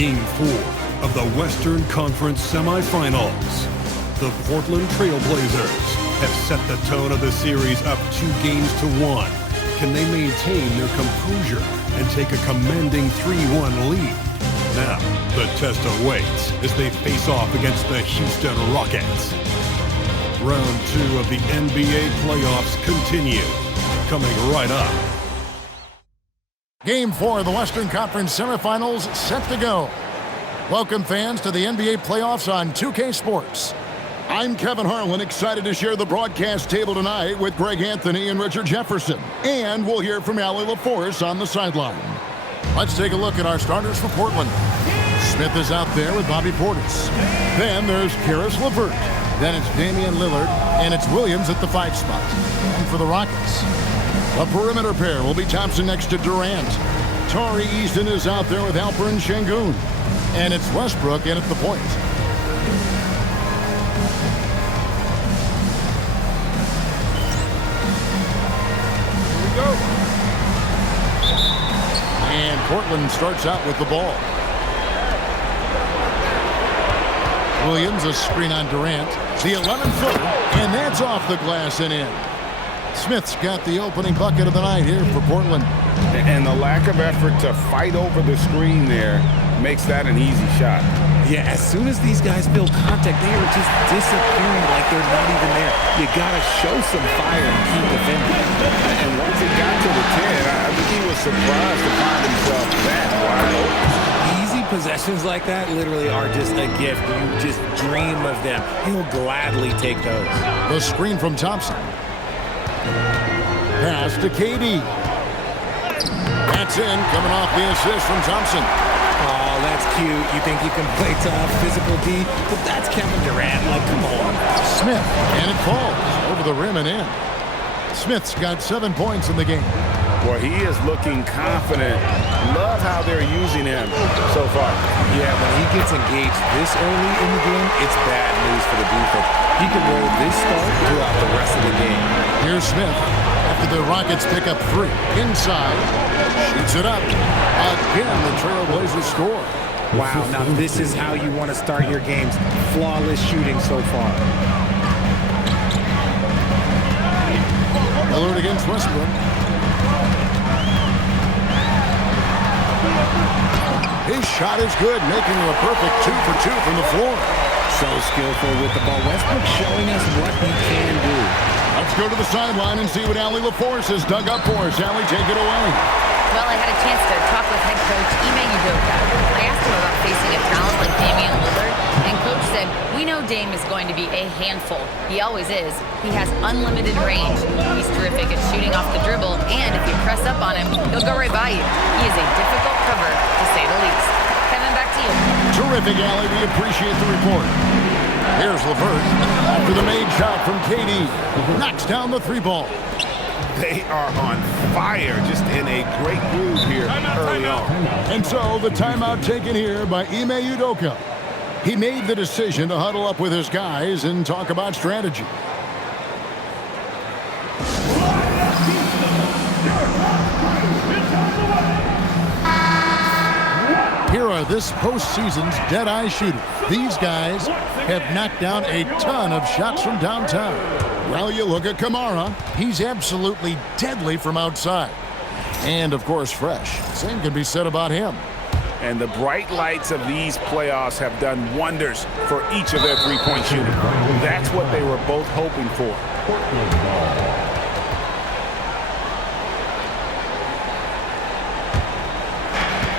Game 4 of the Western Conference semifinals. The Portland Trail Blazers have set the tone of the series up 2-1. Can they maintain their composure and take a commanding 3-1 lead? Now, the test awaits as they face off against the Houston Rockets. Round 2 of the NBA playoffs continue. Coming right up. Game 4 of the Western Conference semifinals set to go. Welcome, fans, to the NBA playoffs on 2K Sports. I'm Kevin Harlan, excited to share the broadcast table tonight with Greg Anthony and Richard Jefferson. And we'll hear from Allie LaForce on the sideline. Let's take a look at our starters for Portland. Smith is out there with Bobby Portis. Then there's Karis LeVert. Then it's Damian Lillard, and it's Williams at the 5 spot. And for the Rockets, a perimeter pair will be Thompson next to Durant. Tari Easton is out there with Alperen Sengun. And it's Westbrook in at the point. And Portland starts out with the ball. Williams, a screen on Durant. The 11-footer, and that's off the glass and in. Smith's got the opening bucket of the night here for Portland. And the lack of effort to fight over the screen there makes that an easy shot. Yeah, as soon as these guys build contact, they are just disappearing like they're not even there. You gotta show some fire and keep defending. And once it got to the 10, I think he was surprised to find himself that wide open. Easy possessions like that literally are just a gift. You just dream of them. He'll gladly take those. The screen from Thompson. Pass to KD. That's in, coming off the assist from Thompson. Oh, that's cute. You think you can play tough, physical D, but that's Kevin Durant. Like, come on. Smith, and it falls over the rim and in. Smith's got 7 points in the game. Boy, he is looking confident. Love how they're using him so far. Yeah, when he gets engaged this early in the game, it's bad news for the defense. He can roll this start throughout the rest of the game. Here's Smith after the Rockets pick up 3. Inside, shoots it up. Again, the Trail Blazers score. Wow, now this is how you want to start your games. Flawless shooting so far. Lillard against Westbrook. His shot is good, making him a perfect 2 for 2 from the floor. So skillful with the ball. Westbrook showing us what he can do. Let's go to the sideline and see what Allie LaForce has dug up for us. Allie, take it away. Well, I had a chance to talk with head coach Ime. I asked him about facing a talent like Damian Lillard, and coach said, "We know Dame is going to be a handful. He always is. He has unlimited range. He's terrific at shooting off the dribble, and if you press up on him, he'll go right by you. He is a difficult cover, to say the least." Kevin, back to you. Terrific, Allie. We appreciate the report. Here's LeVert after the made shot from KD. Knocks down the 3 ball. They are on fire, just in a great groove here early on. And so the timeout taken here by Ime Udoka. He made the decision to huddle up with his guys and talk about strategy. Here are this postseason's dead-eye shooters. These guys have knocked down a ton of shots from downtown. Well, you look at Kamara. He's absolutely deadly from outside. And, of course, fresh. Same can be said about him. And the bright lights of these playoffs have done wonders for each of their three-point shooting. That's what they were both hoping for.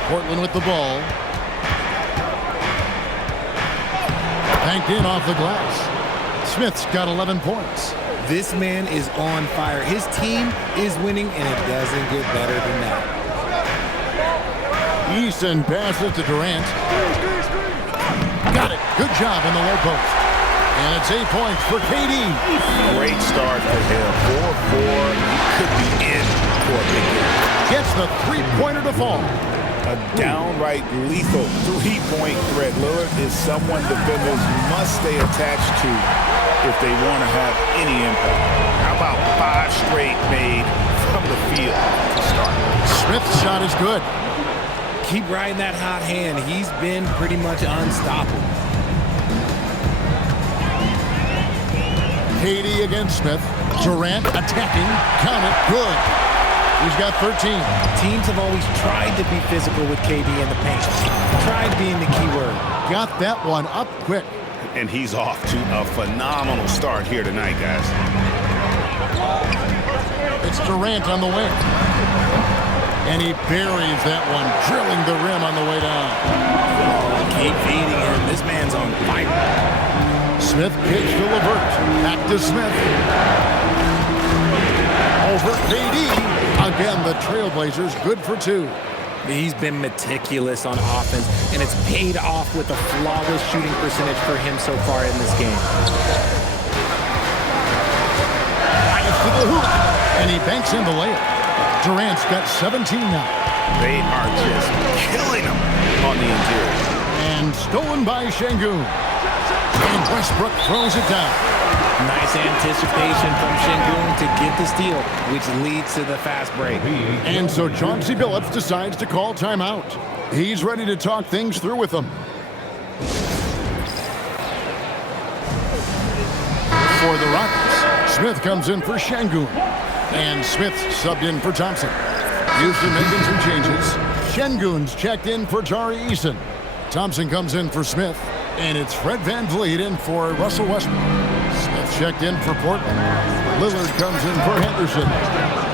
Portland with the ball. Banked in off the glass. Smith's got 11 points. This man is on fire. His team is winning, and it doesn't get better than that. Easton passes to Durant. Got it. Good job in the low post. And it's 8 points for KD. Great start for him. 4-4. He could be in for a big game. Gets the three-pointer to fall. A downright lethal three-point threat. Lillard is someone defenders must stay attached to if they want to have any impact. How about 5 straight made from the field to start? Smith's shot is good. Keep riding that hot hand. He's been pretty much unstoppable. KD against Smith. Durant attacking. Count it. Good. He's got 13. Teams have always tried to be physical with KD in the paint. Tried being the key word. Got that one up quick. And he's off to a phenomenal start here tonight, guys. It's Durant on the wing. And he buries that one, drilling the rim on the way down. Keep feeding him. This man's on fire. Smith kicks to LeVert. Back to Smith. Over KD. Again, the Trailblazers good for two. He's been meticulous on offense, and it's paid off with a flawless shooting percentage for him so far in this game. Drives to the hoop, and he banks in the layup. Durant's got 17 now. They are just killing him on the interior. And stolen by Şengün. And Westbrook throws it down. Nice anticipation from Şengün to get the steal, which leads to the fast break. And so Chauncey Billups decides to call timeout. He's ready to talk things through with them. For the Rockets, Smith comes in for Şengün. And Smith subbed in for Thompson. Houston making some changes. Şengün's checked in for Tari Eason. Thompson comes in for Smith. And it's Fred VanVleet in for Russell Westbrook. Smith checked in for Portland. Lillard comes in for Henderson.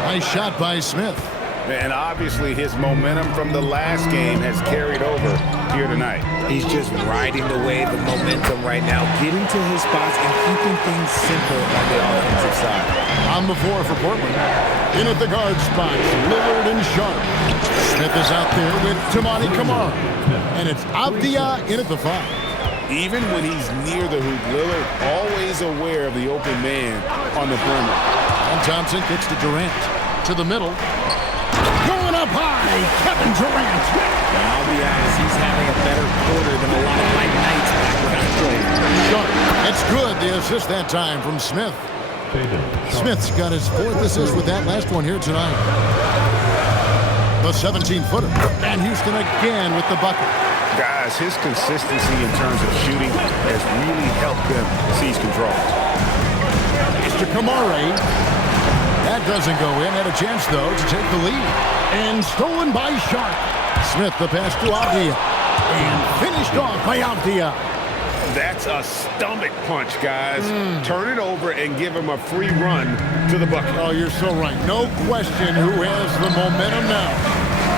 Nice shot by Smith. And obviously his momentum from the last game has carried over here tonight. He's just riding the wave of momentum right now, getting to his spots and keeping things simple on the offensive side. On the floor for Portland. In at the guard spots, Lillard and Sharp. Smith is out there with Tamani Kamara. And it's Avdia in at the 5. Even when he's near the hoop, Lillard always aware of the open man on the perimeter. And Thompson kicks to Durant. To the middle. Going up high, Kevin Durant. I'll be honest, he's having a better quarter than a lot of my nights back when I played. Sharp. It's good, the assist that time from Smith. Smith's got his 4th assist with that last one here tonight. The 17-footer. And Houston again with the bucket. Guys, his consistency in terms of shooting has really helped them seize control. It's to Kamara. That doesn't go in. Had a chance, though, to take the lead. And stolen by Sharp. Smith the pass to Avdia. And finished off by Avdia. That's a stomach punch, guys. Turn it over and give him a free run to the bucket. Oh, you're so right. No question who has the momentum now.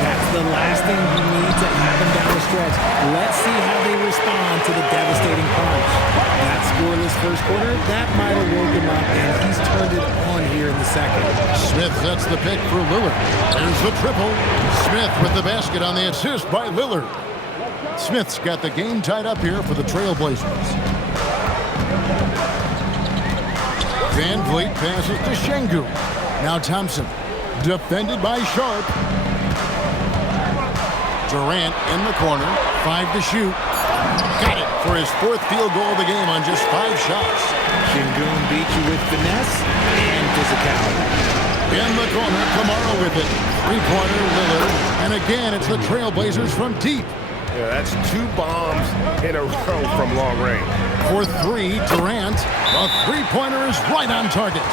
That's the last thing you need to happen down the stretch. Let's see how they respond to the devastating punch. That scoreless first quarter, that might have woke him up, and he's turned it on here in the second. Smith sets the pick for Lillard. There's the triple. Smith with the basket on the assist by Lillard. Smith's got the game tied up here for the Trailblazers. VanVleet passes to Şengün. Now Thompson, defended by Sharp. Durant in the corner, 5 to shoot. Got it for his 4th field goal of the game on just 5 shots. Şengün beat you with finesse and physicality. In the corner, Kamara with it. 3-pointer, Lillard. And again, it's the Trailblazers from deep. Yeah, that's 2 bombs in a row from long range. For 3, Durant. A 3-pointer is right on target.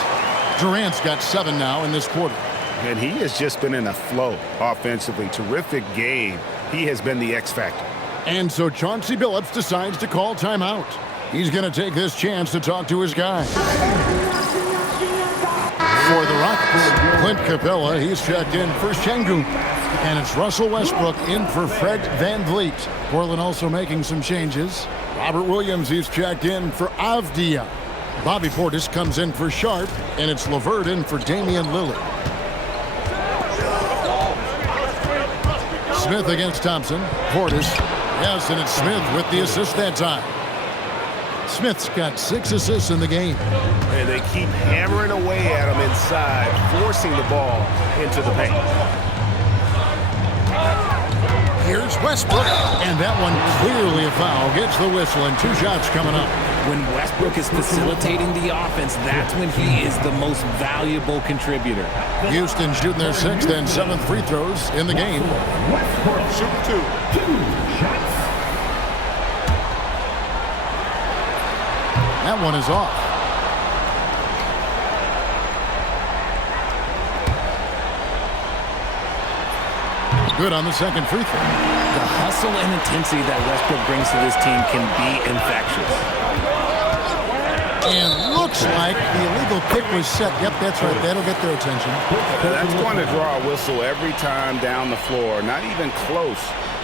Durant's got 7 now in this quarter. And he has just been in a flow offensively. Terrific game. He has been the X factor. And so Chauncey Billups decides to call timeout. He's going to take this chance to talk to his guy. For the Rockets, Clint Capella, he's checked in for Şengün. And it's Russell Westbrook in for Fred VanVleet. Portland also making some changes. Robert Williams, he's checked in for Avdia. Bobby Portis comes in for Sharp. And it's LeVert in for Damian Lillard. Smith against Thompson. Portis. Yes, and it's Smith with the assist that time. Smith's got 6 assists in the game. And they keep hammering away at him inside, forcing the ball into the paint. Here's Westbrook. And that one clearly a foul. Gets the whistle and 2 shots coming up. When Westbrook is facilitating the offense, that's when he is the most valuable contributor. Houston shooting their 6th and 7th free throws in the game. Shooting 2. That one is off. Good on the second free throw. The hustle and intensity that Westbrook brings to this team can be infectious. And looks like the illegal kick was set. Yep, that's right. That'll get their attention. That's going to draw a whistle every time down the floor. Not even close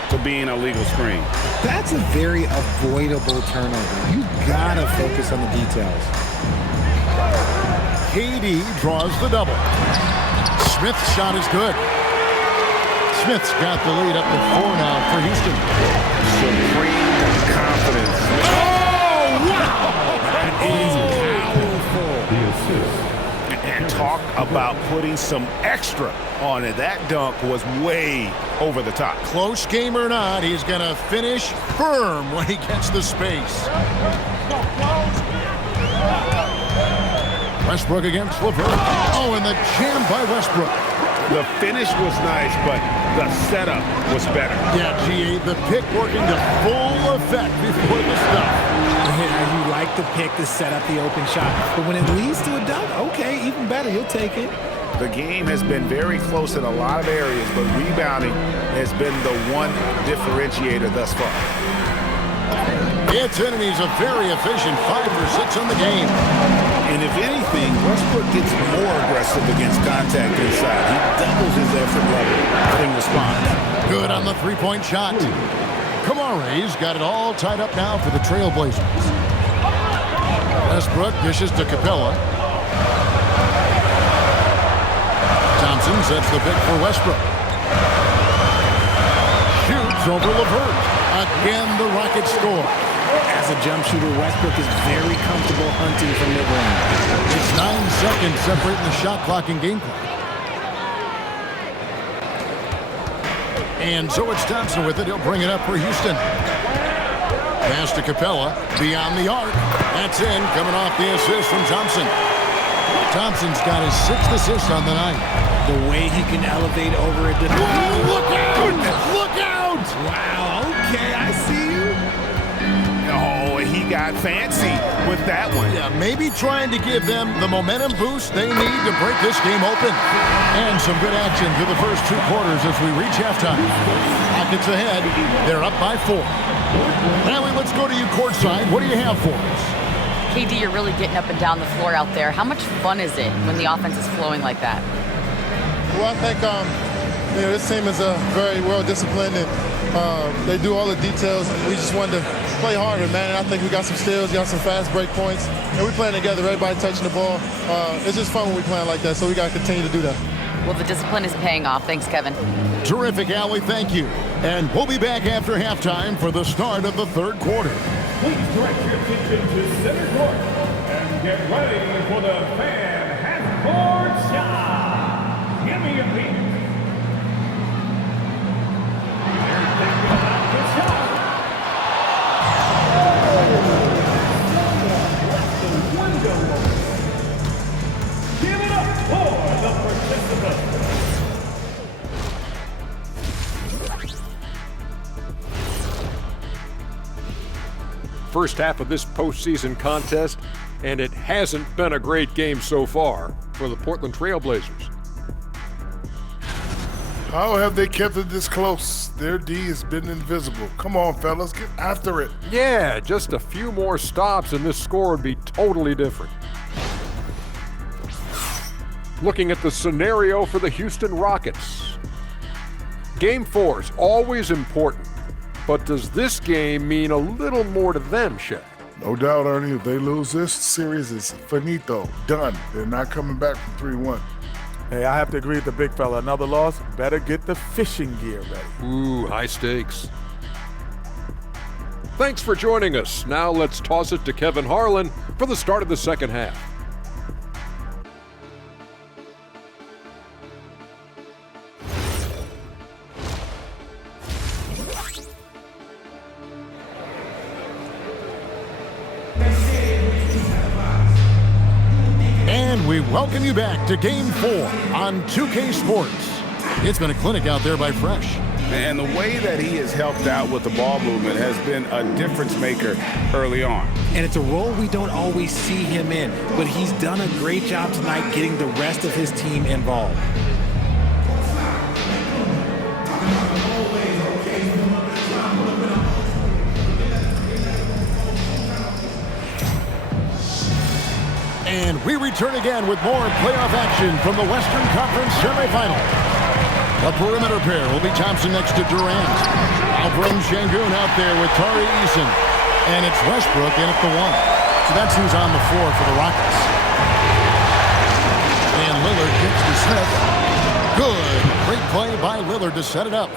to being a legal screen. That's a very avoidable turnover. You gotta focus on the details. KD draws the double. Smith's shot is good. Smith's got the lead up to 4 now for Houston. Supreme confidence. Oh, wow! That is powerful. And talk about putting some extra on it. That dunk was way over the top. Close game or not, he's going to finish firm when he gets the space. Westbrook against LeVert. Oh, and the jam by Westbrook. The finish was nice, but the setup was better. Yeah, GA, the pick working to full effect before the stop. Yeah, you like the pick to set up the open shot, but when it leads to a dunk, okay, even better, you'll take it. The game has been very close in a lot of areas, but rebounding has been the one differentiator thus far. Its enemies a very efficient 5 for 6 on the game. And if anything, Westbrook gets more aggressive against contact inside. He doubles his effort level in response. Good on the three-point shot. Kamare's got it all tied up now for the Trailblazers. Westbrook dishes to Capella. Thompson sets the pick for Westbrook. Shoots over LeVert. Again, the Rockets score. As a jump shooter, Westbrook is very comfortable hunting from mid-range. It's 9 seconds separating the shot clock and game clock. And so it's Thompson with it. He'll bring it up for Houston. Pass to Capella. Beyond the arc. That's in. Coming off the assist from Thompson. Thompson's got his 6th assist on the night. The way he can elevate over a defender. Whoa, look out! Look out! Wow, okay, I see you. Oh, he got fancy with that one. Yeah, maybe trying to give them the momentum boost they need to break this game open. And some good action through the first 2 quarters as we reach halftime. Rockets ahead. They're up by 4. Natalie, let's go to you courtside. What do you have for us? KD, you're really getting up and down the floor out there. How much fun is it when the offense is flowing like that? Well, I think this team is very well disciplined, and they do all the details. We just wanted to play harder, man. And I think we got some steals, got some fast break points, and we playing together. Everybody touching the ball. It's just fun when we playing like that. So we got to continue to do that. Well, the discipline is paying off. Thanks, Kevin. Terrific, Allie. Thank you. And we'll be back after halftime for the start of the 3rd quarter. Please direct your attention to center court and get ready for the fan half-court shot. Give me a beat. They're thinking about the shot. Left the window open. Give it up for the participants. First half of this postseason contest, and it hasn't been a great game so far for the Portland Trailblazers. How have they kept it this close? Their D has been invisible. Come on, fellas, get after it. Yeah, just a few more stops and this score would be totally different. Looking at the scenario for the Houston Rockets. Game 4 is always important. But does this game mean a little more to them, Shaq? No doubt, Ernie. If they lose this series, it's finito, done. They're not coming back from 3-1. Hey, I have to agree with the big fella. Another loss, better get the fishing gear ready. Ooh, high stakes. Thanks for joining us. Now let's toss it to Kevin Harlan for the start of the second half. we welcome you back to Game 4 on 2K Sports. It's been a clinic out there by Fresh. And the way that he has helped out with the ball movement has been a difference maker early on. And it's a role we don't always see him in, but he's done a great job tonight getting the rest of his team involved. And we return again with more playoff action from the Western Conference semifinals. The perimeter pair will be Thompson next to Durant. I'll bring Şengün out there with Tari Eason. And it's Westbrook in at the 1. So that's who's on the floor for the Rockets. And Lillard kicks to Smith. Good. Great play by Lillard to set it up.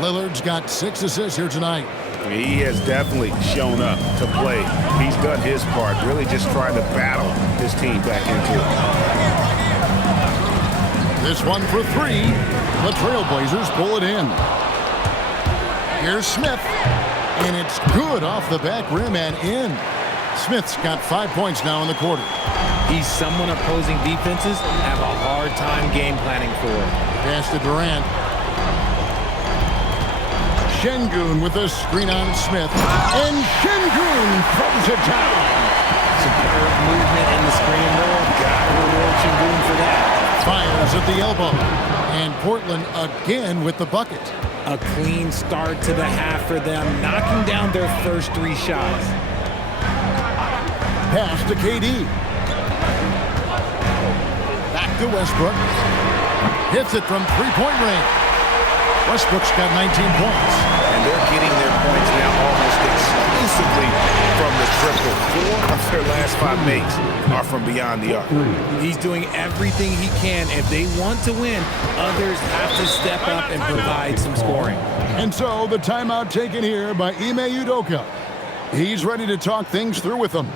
Lillard's got 6 assists here tonight. He has definitely shown up to play. He's done his part, really just trying to battle his team back into it. This one for 3. The Trailblazers pull it in. Here's Smith. And it's good off the back rim and in. Smith's got 5 points now in the quarter. He's someone opposing defenses have a hard time game planning for. Pass to Durant. Şengün with a screen on Smith. And Şengün throws it down. Superb movement in the screen roll. Gotta reward Şengün for that. Fires at the elbow. And Portland again with the bucket. A clean start to the half for them, knocking down their first 3 shots. Pass to KD. Back to Westbrook. Hits it from three-point range. Westbrook's got 19 points. And they're getting their points now almost exclusively from the triple. 4 of their last 5 makes are from beyond the arc. He's doing everything he can. If they want to win, others have to step up and provide some scoring. And so the timeout taken here by Ime Udoka. He's ready to talk things through with them.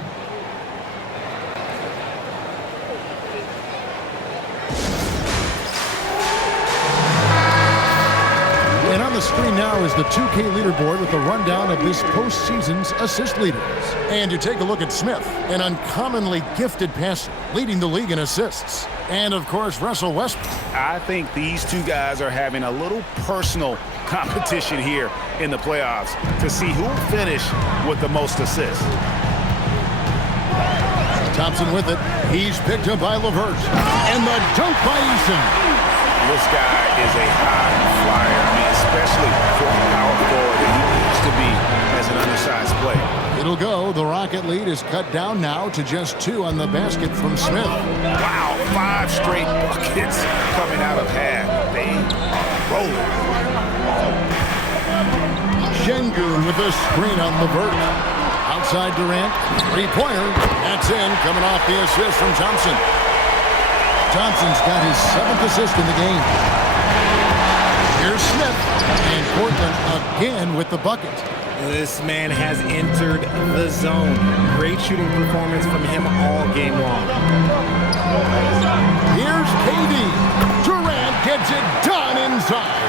And on the screen now is the 2K leaderboard with a rundown of this postseason's assist leaders. And you take a look at Smith, an uncommonly gifted passer, leading the league in assists. And, of course, Russell Westbrook. I think these 2 guys are having a little personal competition here in the playoffs to see who will finish with the most assists. Thompson with it. He's picked up by LeVert. And the dunk by Eason. This guy is a high flyer, especially for the power forward that he needs to be as an undersized player. It'll go. The Rocket lead is cut down now to just 2 on the basket from Smith. Wow, 5 straight buckets coming out of half. They are rolling. Şengün with a screen on LeVert. Outside Durant. 3-pointer. That's in. Coming off the assist from Thompson. Thompson's got his 7th assist in the game. Here's Smith. And Portland again with the bucket. This man has entered the zone. Great shooting performance from him all game long. Here's KD. Durant gets it done inside.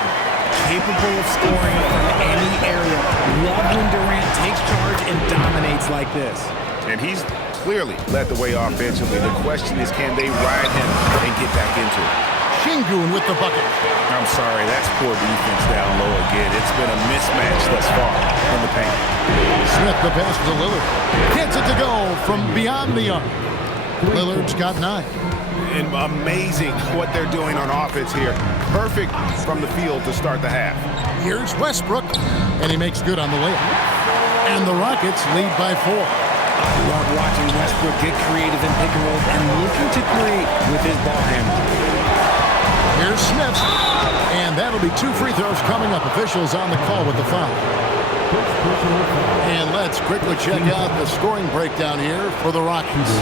Capable of scoring from any area. Love when Durant takes charge and dominates like this. And he's clearly led the way offensively. The question is, can they ride him and get back into it? Şengün with the bucket. I'm sorry, that's poor defense down low again. It's been a mismatch thus far in the paint. Smith the pass to Lillard. Gets it to go from beyond the arc. Lillard's got 9. And amazing what they're doing on offense here. Perfect from the field to start the half. Here's Westbrook, and he makes good on the layup. And the Rockets lead by 4. I love watching Westbrook get creative in pick and rolls and looking to create with his ball handling. Here's Smith, and that'll be 2 free throws coming up. Officials on the call with the foul. And let's quickly check out the scoring breakdown here for the Rockets.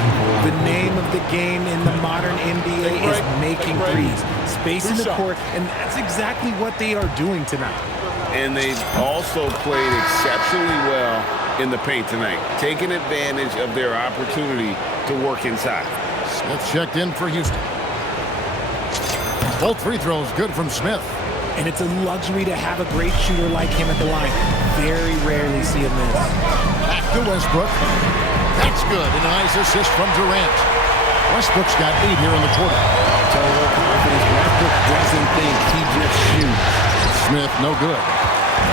The name of the game in the modern NBA is making threes. Spacing the court, and that's exactly what they are doing tonight. And they've also played exceptionally well in the paint tonight, taking advantage of their opportunity to work inside. Smith checked in for Houston. Both free throws good from Smith. And it's a luxury to have a great shooter like him at the line. Very rarely see him miss. Back to Westbrook. That's good, and a nice assist from Durant. Westbrook's got 8 here in the quarter. Total confidence. Westbrook doesn't think, he just shoots. Smith, no good.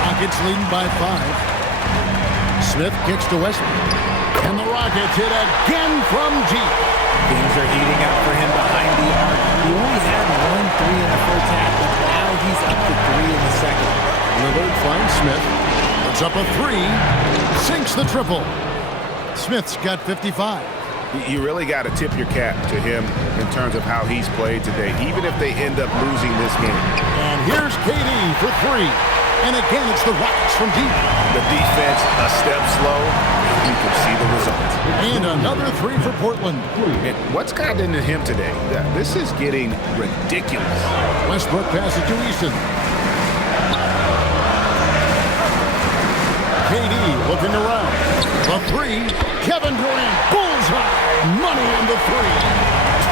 Rockets leading by 5. Smith kicks to Westbrook. And the Rockets hit again from deep. Things are heating up for him behind the arc. He only had 1 3 in the first half, but now he's up to 3 in the second. Lillard finds Smith. Puts up a 3. Sinks the triple. Smith's got 55. You really got to tip your cap to him in terms of how he's played today, even if they end up losing this game. And here's KD for 3. And again, it's the Rockets from deep. The defense a step slow. You can see the results. And another 3 for Portland. And what's gotten into him today? This is getting ridiculous. Westbrook passes to Easton. KD looking around. The 3. Kevin Durant. Bullseye. Money on the 3.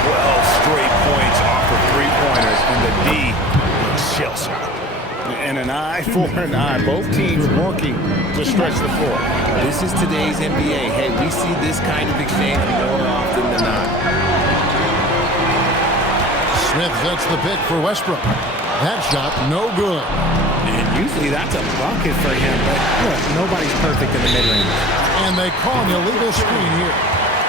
12 straight points off of 3-pointers, and the D looks shell-shocked. And an eye for an eye. Both teams working to stretch the floor. This is today's NBA. Hey, we see this kind of exchange more often than not. Smith sets the pick for Westbrook. That shot, no good. And usually that's a bucket for him, but look, nobody's perfect in the mid-range. And they call an illegal screen here.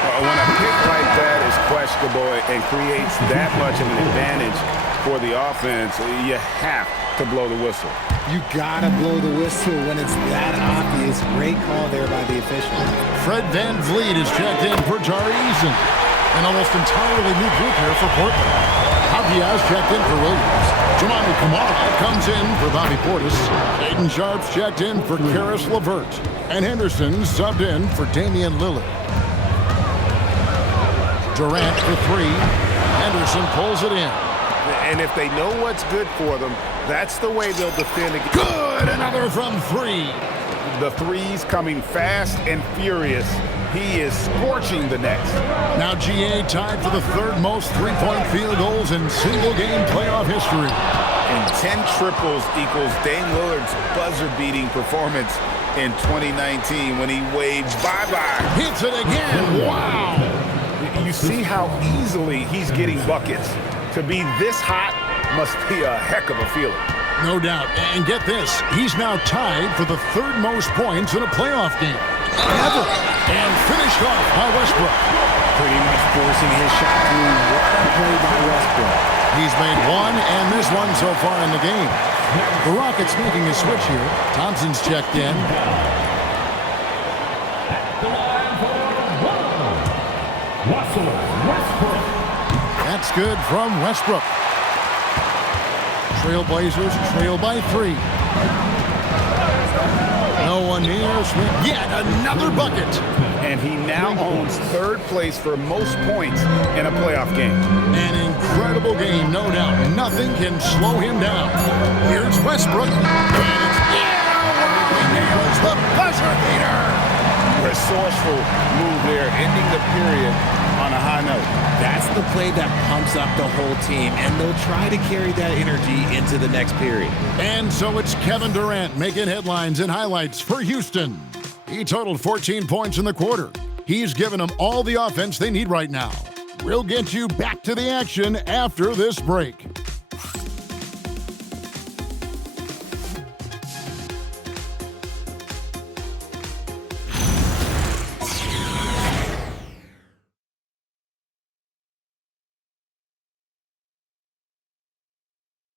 When a pick like that is questionable and creates that much of an advantage for the offense, you have to blow the whistle. You gotta blow the whistle when it's that obvious. Great call there by the official. Fred VanVleet is checked in for Tari Eason. An almost entirely new group here for Portland. Javier checked in for Williams. Jamani Kamara comes in for Bobby Portis. Aiden Sharp's checked in for Karis LeVert. And Henderson subbed in for Damian Lillard. Durant for 3. Henderson pulls it in. And if they know what's good for them, that's the way they'll defend against. Good! Another from 3. The threes coming fast and furious. He is scorching the nets. Now GA tied for the 3rd most 3-point field goals in single-game playoff history. And 10 triples equals Dame Lillard's buzzer-beating performance in 2019 when he waved bye-bye. Hits it again. Wow! You see how easily he's getting buckets. To be this hot must be a heck of a feeling. No doubt. And get this, he's now tied for the 3rd most points in a playoff game ever. And finished off by Westbrook. Pretty much forcing his shot through. What a play by Westbrook. He's made 1 and this one so far in the game. The Rockets making a switch here. Thompson's checked in. Westbrook. That's good from Westbrook. Trailblazers trail by 3. No one near. Smith. Yet another bucket. And he now owns 3rd place for most points in a playoff game. An incredible game, no doubt. Nothing can slow him down. Here's Westbrook. And he nails the buzzer beater. Resourceful move there, ending the period on a high note. That's the play that pumps up the whole team, and they'll try to carry that energy into the next period. And so it's Kevin Durant making headlines and highlights for Houston. He totaled 14 points in the quarter. He's given them all the offense they need right now. We'll get you back to the action after this break.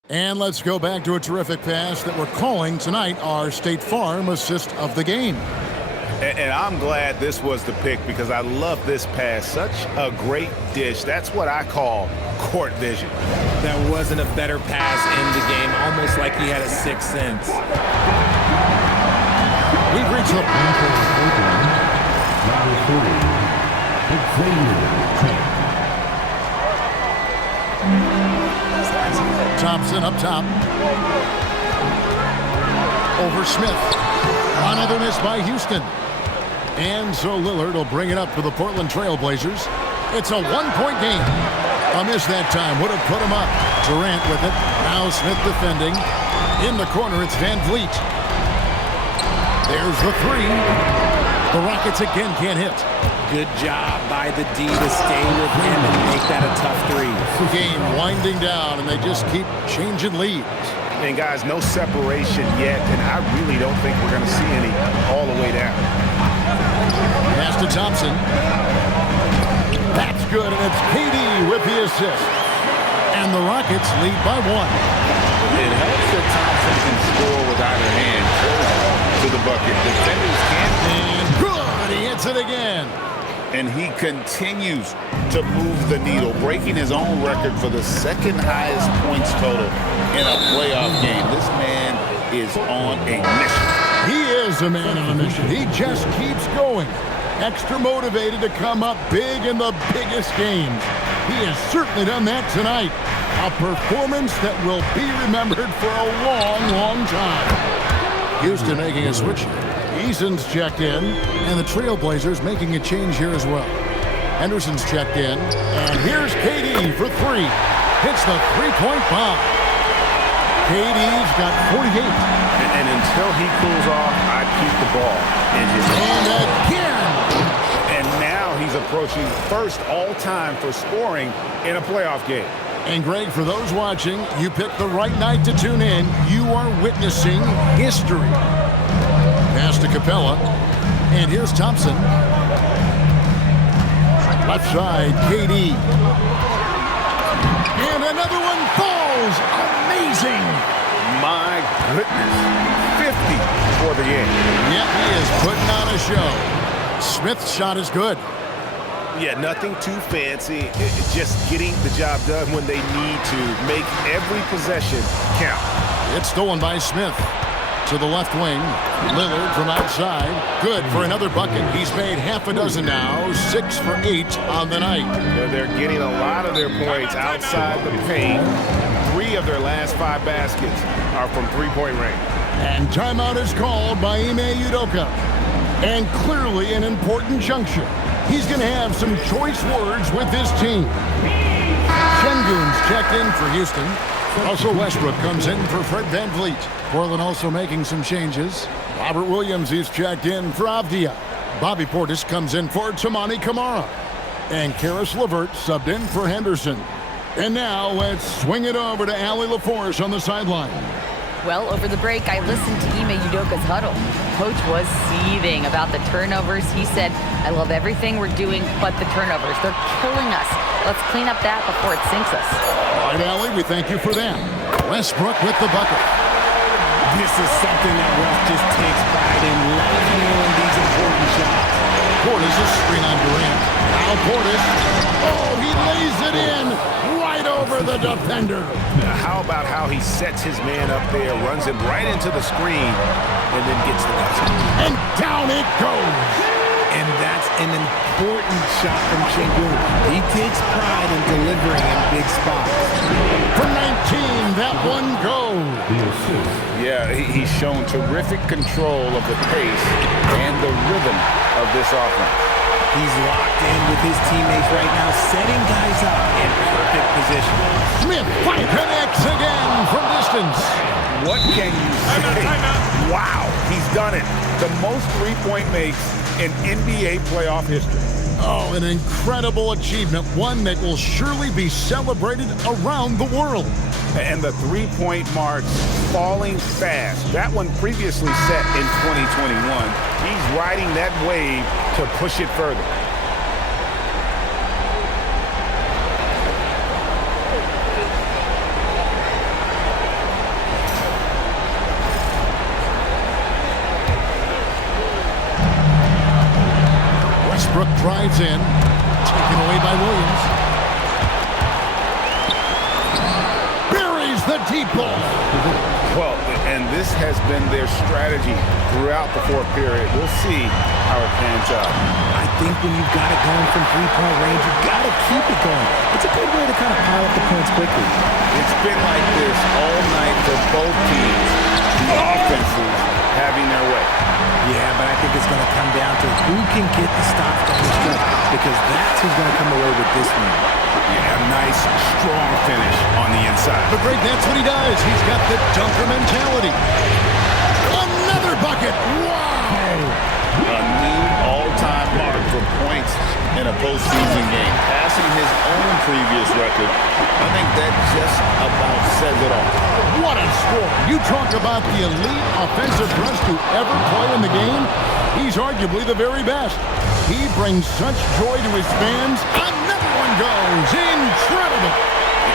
And let's go back to a terrific pass that we're calling tonight our State Farm assist of the game. And I'm glad this was the pick because I love this pass. Such a great dish. That's what I call court vision. That wasn't a better pass in the game, almost like he had a sixth sense. We've reached the Thompson up top. Over Smith. Another miss by Houston. And so Lillard will bring it up for the Portland Trail Blazers. It's a one-point game. A miss that time would have put him up. Durant with it. Now Smith defending. In the corner, it's VanVleet. There's the three. The Rockets again can't hit. Good job by the D to stay with him and make that a tough three. Game winding down, and they just keep changing leads. And guys, no separation yet, and I really don't think we're going to see any all the way down. Pass to Thompson. That's good, and it's KD with the assist. And the Rockets lead by 1. It helps that Thompson can score with either hand to the bucket. Defenders can't. And good, he hits it again. And he continues to move the needle, breaking his own record for the second highest points total in a playoff game. This man is on a mission. He is a man on a mission. He just keeps going. Extra motivated to come up big in the biggest games. He has certainly done that tonight. A performance that will be remembered for a long, long time. Houston making a switch. Eason's checked in, and the Trailblazers making a change here as well. Henderson's checked in, and here's KD for 3. Hits the three-point bomb. KD's got 48. And until he cools off, I keep the ball in his hand. And again! And now he's approaching first all-time for scoring in a playoff game. And Greg, for those watching, you picked the right night to tune in. You are witnessing history. Pass to Capella. And here's Thompson. Left side, KD. And another one falls. Amazing. My goodness. 50 for the game. Yep, he is putting on a show. Smith's shot is good. Yeah, nothing too fancy. Just getting the job done when they need to. Make every possession count. It's stolen by Smith. To the left wing. Lillard from outside. Good for another bucket. He's made half a dozen now. 6 for 8 on the night. They're getting a lot of their points outside the paint. 3 of their last 5 baskets are from three-point range. And timeout is called by Ime Udoka. And clearly an important juncture. He's going to have some choice words with his team. Şengün's checked in for Houston. Also Westbrook comes in for Fred VanVleet. Portland also making some changes. Robert Williams is checked in for Avdia. Bobby Portis comes in for Tamani Kamara. And Karis LeVert subbed in for Henderson. And now let's swing it over to Allie LaForce on the sideline. Well, over the break, I listened to Ime Udoka's huddle. Coach was seething about the turnovers. He said, I love everything we're doing but the turnovers. They're killing us. Let's clean up that before it sinks us. All right, Allie, we thank you for that. Westbrook with the bucket. This is something that Russ just takes pride in, nailing these important shots. Portis is screen on Durant. Now Portis. Oh, he lays it in right over the defender. Now, how about how he sets his man up there, runs him right into the screen, and then gets the basket. And down it goes. And that's an important shot from Şengün. He takes pride in delivering in big spots. For 19, that one goes. Yeah, he's shown terrific control of the pace and the rhythm of this offense. He's locked in with his teammates right now, setting guys up in perfect position. Smith connects again from distance. What can you say? Wow, he's done it. The most three-point makes in NBA playoff history. Oh, an incredible achievement, one that will surely be celebrated around the world. And the three-point marks falling fast. That one previously set in 2021. He's riding that wave to push it further. Westbrook drives in, taken away by Williams. Buries the deep ball. Well, and this has been their strategy throughout the fourth period. We'll see how it pans out. I think when you've got it going from three-point range, you've got to keep it going. It's a good way to kind of pile up the points quickly. It's been like this all night for both teams. The offenses having their way. Yeah, but I think it's going to come down to who can get the stops down the stretch, because that's who's going to come away with this one. Yeah, a nice, strong finish on the inside. But Greg, that's what he does. He's got the dunker mentality. Another bucket. Wow! A new in a postseason game, passing his own previous record. I think that just about says it all. What a score. You talk about the elite offensive thrust to ever play in the game. He's arguably the very best. He brings such joy to his fans. Another one goes. Incredible.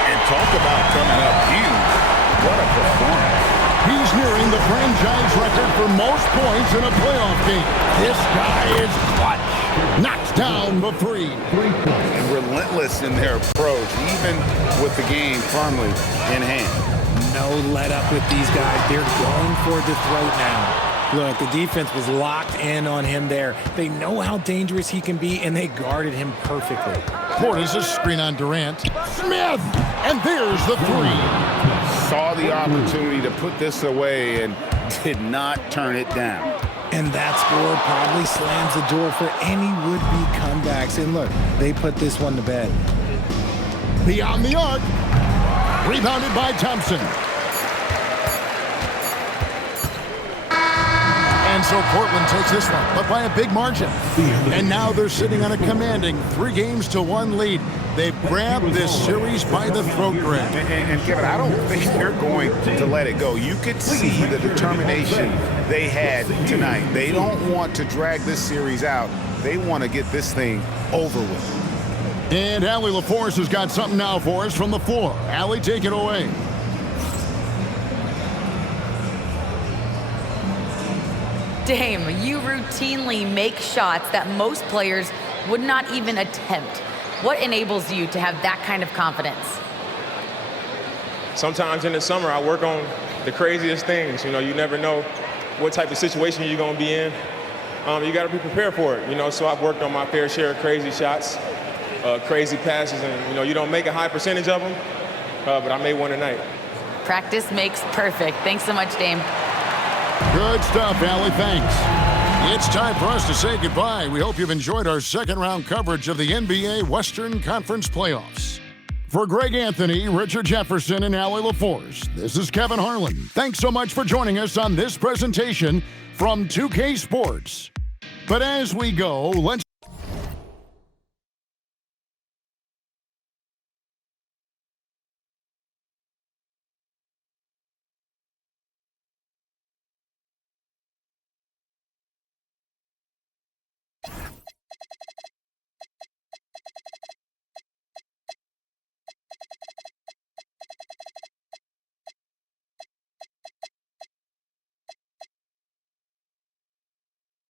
And talk about coming up huge. What a performance. He's nearing the franchise record for most points in a playoff game. This guy is clutch. Knocks down the three. And relentless in their approach, even with the game firmly in hand. No let up with these guys. They're going for the throat now. Look, the defense was locked in on him there. They know how dangerous he can be, and they guarded him perfectly. Portis a screen on Durant. Smith! And there's the three. Saw the opportunity to put this away and did not turn it down. And that score probably slams the door for any would-be comebacks. And look, they put this one to bed. Beyond the arc. Rebounded by Thompson. And so Portland takes this one, but by a big margin. And now they're sitting on a commanding 3-1 lead. They've grabbed this series by the throat, Greg. And Kevin, I don't think they're going to let it go. You could see the determination they had tonight. They don't want to drag this series out. They want to get this thing over with. And Allie LaForce has got something now for us from the floor. Allie, take it away. Dame, you routinely make shots that most players would not even attempt. What enables you to have that kind of confidence? Sometimes in the summer, I work on the craziest things. You know, you never know what type of situation you're going to be in. You got to be prepared for it, you know, so I've worked on my fair share of crazy shots, crazy passes, and, you know, you don't make a high percentage of them, but I made one tonight. Practice makes perfect. Thanks so much, Dame. Good stuff, Allie. Thanks. It's time for us to say goodbye. We hope you've enjoyed our second-round coverage of the NBA Western Conference Playoffs. For Greg Anthony, Richard Jefferson, and Allie LaForce, this is Kevin Harlan. Thanks so much for joining us on this presentation from 2K Sports. But as we go, let's